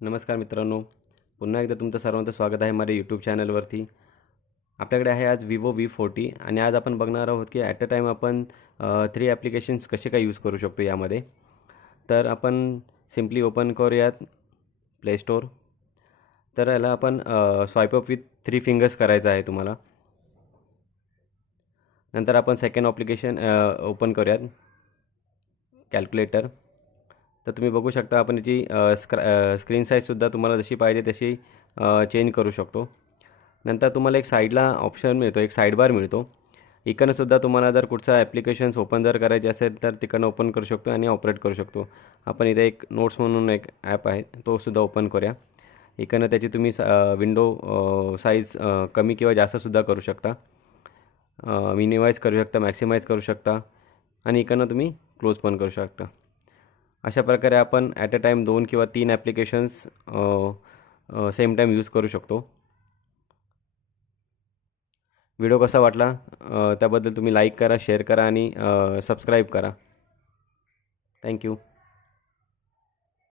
नमस्कार मित्रांनो, पुन्हा एकदा तुमचं सर्वांचं स्वागत आहे माझ्या यूट्यूब चॅनलवरती. आपल्याकडे आहे आज विवो V40 आणि आज आपण बघणार आहोत की ॲट अ टाईम आपण 3 ॲप्लिकेशन्स कसे काय यूज करू शकतो यामध्ये. तर आपण सिम्पली ओपन करूयात प्ले स्टोअर. तर याला आपण स्वाईप अप विथ 3 फिंगर्स करायचं आहे तुम्हाला. नंतर आपण सेकंड ॲप्लिकेशन ओपन करूयात कॅल्क्युलेटर. तर तुम्ही बघू शकता आपण याची स्क्रीन साईजसुद्धा तुम्हाला जशी पाहिजे तशी चेंज करू शकतो. नंतर तुम्हाला एक साईडला ऑप्शन मिळतो, एक साईडबार मिळतो. इकडनंसुद्धा तुम्हाला जर कुठचा ॲप्लिकेशन्स ओपन जर करायचे असेल तर तिकडनं ओपन करू शकतो आणि ऑपरेट करू शकतो. आपण इथे एक नोट्स म्हणून एक ॲप आहे, तो सुद्धा ओपन करूया. इकडनं त्याची तुम्ही विंडो साईज कमी किंवा जास्तसुद्धा करू शकता. मिनिमाइज करू शकता, मॅक्सिमाइज करू शकता आणि इकडनं तुम्ही क्लोज पण करू शकता. अशा प्रकारे आपण ॲट अ टाईम 2 किंवा 3 ॲप्लिकेशन्स सेम टाईम यूज करू शकतो. व्हिडिओ कसा वाटला त्याबद्दल तुम्ही लाईक करा, शेअर करा आणि सबस्क्राईब करा. थँक्यू.